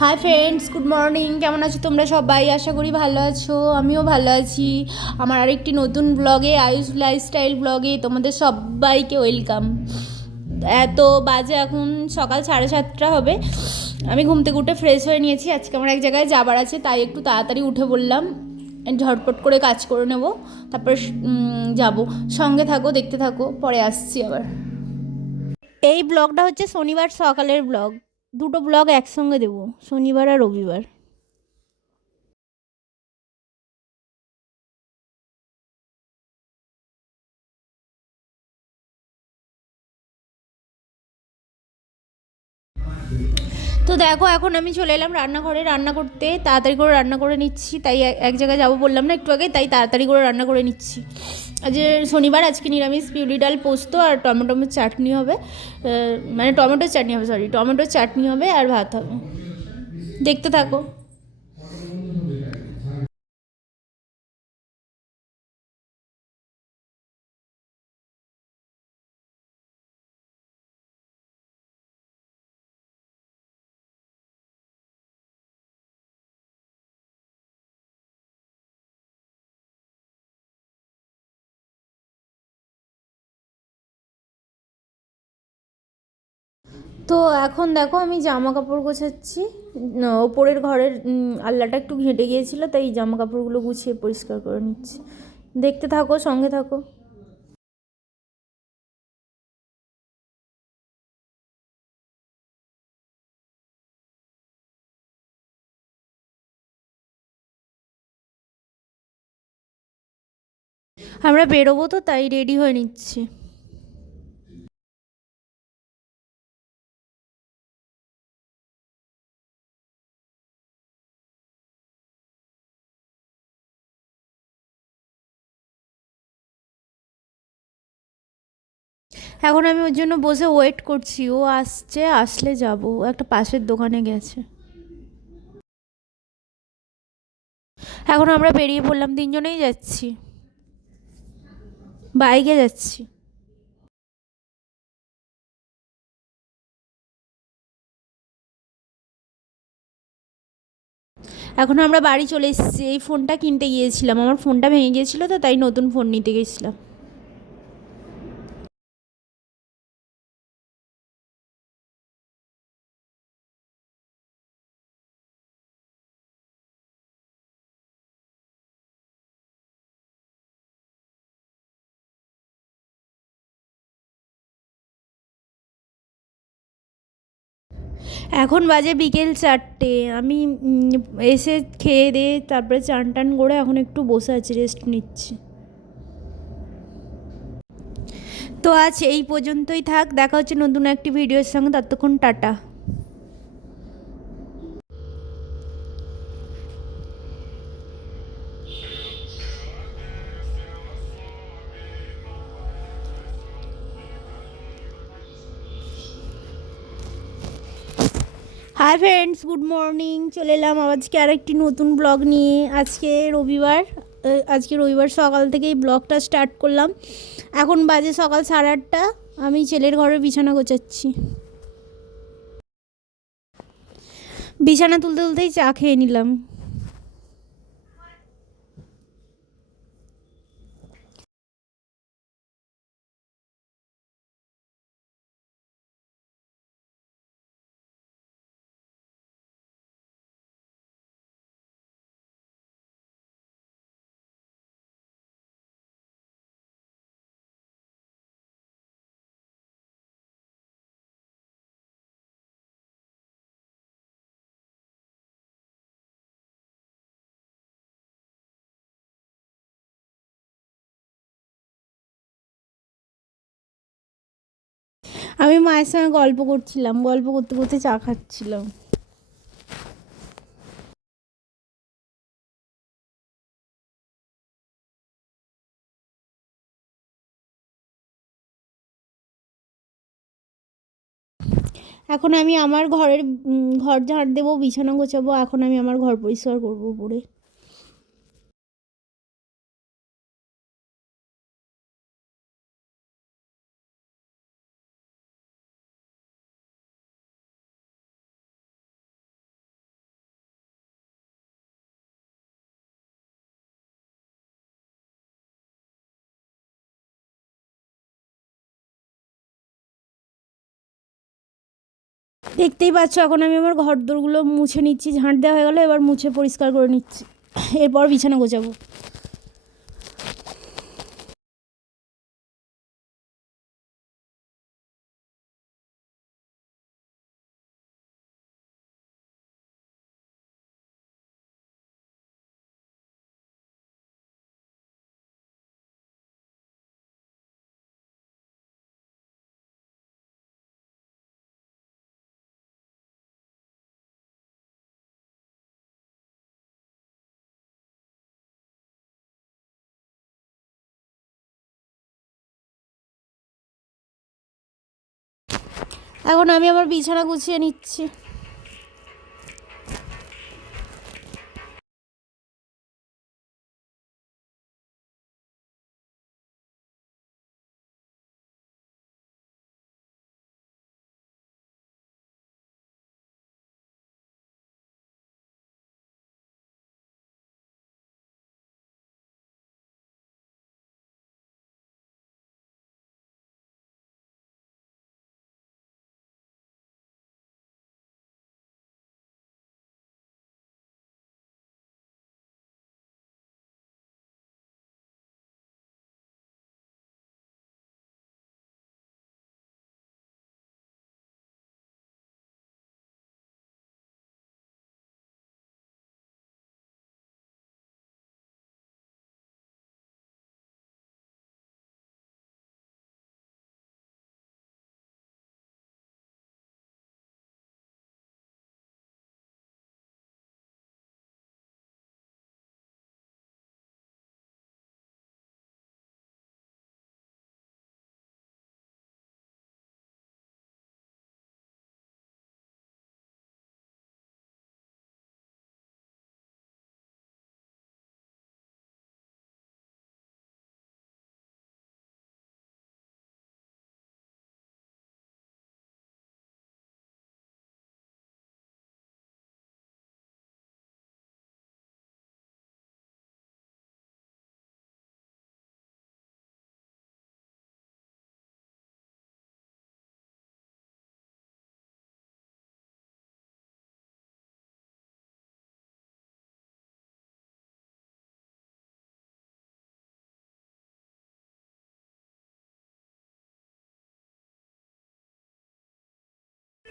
Hi friends, good morning. কেমন আছো তোমরা সবাই? আশা করি ভালো আছো, আমিও ভালো আছি। আমার আরেকটি নতুন ব্লগে, আয়ুষ লাইফস্টাইল ব্লগে তোমাদের সবাইকে ওয়েলকাম। এত বাজে এখন সকাল 7:30 হবে। আমি ঘুম থেকে উঠে ফ্রেশ হয়ে নিয়েছি। আজকে আমার এক জায়গায় যাবার আছে, তাই একটু তাড়াতাড়ি উঠে বললাম ঝটপট করে কাজ করে নেব, তারপর যাব। সঙ্গে থাকো, দেখতে থাকো, পরে আসছি আবার। এই ব্লগটা হচ্ছে শনিবার সকালের ব্লগ। দুটো ব্লগ একসঙ্গে দেবো, শনিবার আর রবিবার। তো দেখো, এখন আমি চলে এলাম রান্নাঘরে রান্না করতে। তাড়াতাড়ি করে রান্না করে নিচ্ছি, তাই এক জায়গায় যাবো বললাম না একটু আগে, তাই তাড়াতাড়ি করে রান্না করে নিচ্ছি। আজ শনিবার, আজকে নিরামিষ পিউরি ডাল পোস্ত আর টমেটোর চাটনি হবে। মানে টমেটোর চাটনি হবে, সরি, টমেটোর চাটনি হবে আর ভাত হবে। দেখতে থাকো। তো এখন দেখো, আমি জামা কাপড় গোছাচ্ছি। ওপরের ঘরের আল্লাটা একটু ঘেঁটে গিয়েছিলো, তাই জামা কাপড়গুলো গুছিয়ে পরিষ্কার করে নিচ্ছি। দেখতে থাকো, সঙ্গে থাকো। আমরা বেরোবো তো, তাই রেডি হয়ে নিচ্ছি। এখন আমি ওর জন্য বসে ওয়েট করছি, ও আসছে, আসলে যাব। ও একটা পাশের দোকানে গেছে। এখন আমরা বেরিয়ে পড়লাম, তিনজনেই যাচ্ছি, বাইকে যাচ্ছি। এখন আমরা বাড়ি চলে এসেছি। এই ফোনটা কিনতে গিয়েছিলাম, আমার ফোনটা ভেঙে গিয়েছিলো, তো তাই নতুন ফোন নিতে গেছিলাম। এখন বাজে বিকেল 4টে। আমি এসে খেয়ে দিয়ে তারপরে চান টান করে এখন একটু বসে আছি, রেস্ট নিচ্ছি। তো আজ এই পর্যন্তই থাক, দেখা হচ্ছে নতুন একটি ভিডিওর সঙ্গে। ততক্ষণ tata. Hi friends, good morning. চলে এলাম আজকে আরেকটি নতুন ব্লগ নিয়ে। আজকে রবিবার। আজকে রবিবার সকাল থেকেই ব্লগটা স্টার্ট করলাম। এখন বাজে সকাল 8:30। আমি ছেলের ঘরে বিছানা গোছাচ্ছি। বিছানা তুলতে তুলতেই চা খেয়ে নিলাম। আমি মায়ের সঙ্গে গল্প করছিলাম, গল্প করতে করতে চা খাচ্ছিলাম। এখন আমি আমার ঘরের ঘর ঝাড় দেবো, বিছানা গোছাবো। এখন আমি আমার ঘর পরিষ্কার করবো পরে। দেখতেই পাচ্ছ এখন আমি আমার ঘর দোরগুলো মুছে নিচ্ছি, ঝাঁট দেওয়া হয়ে গেলো, এবার মুছে পরিষ্কার করে নিচ্ছি, এরপর বিছানা গোছাবো। এখন আমি আমার বিছানা গুছিয়ে নিচ্ছি।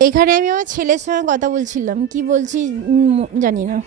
এখানে আমি আমার ছেলের সঙ্গে কথা বলছিলাম, কি বলছি জানি না।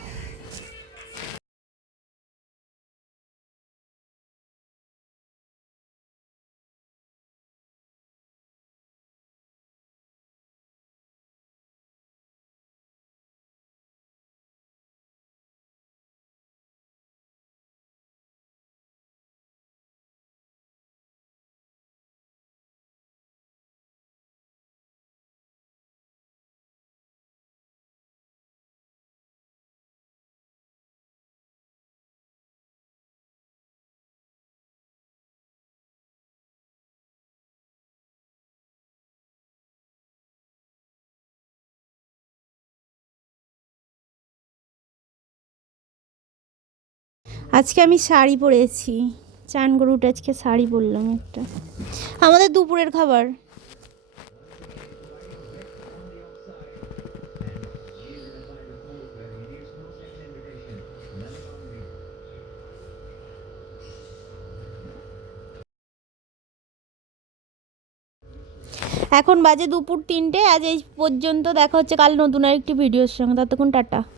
আজকে আমি শাড়ি পরেছি, চান করে উঠে আজকে শাড়ি পরলাম একটা। আমাদের দুপুরের খাবার। এখন বাজে দুপুর 3টে। আজ এই পর্যন্ত, দেখা হচ্ছে কাল নতুন আরেকটি ভিডিওর সঙ্গে, ততক্ষণ টাটা।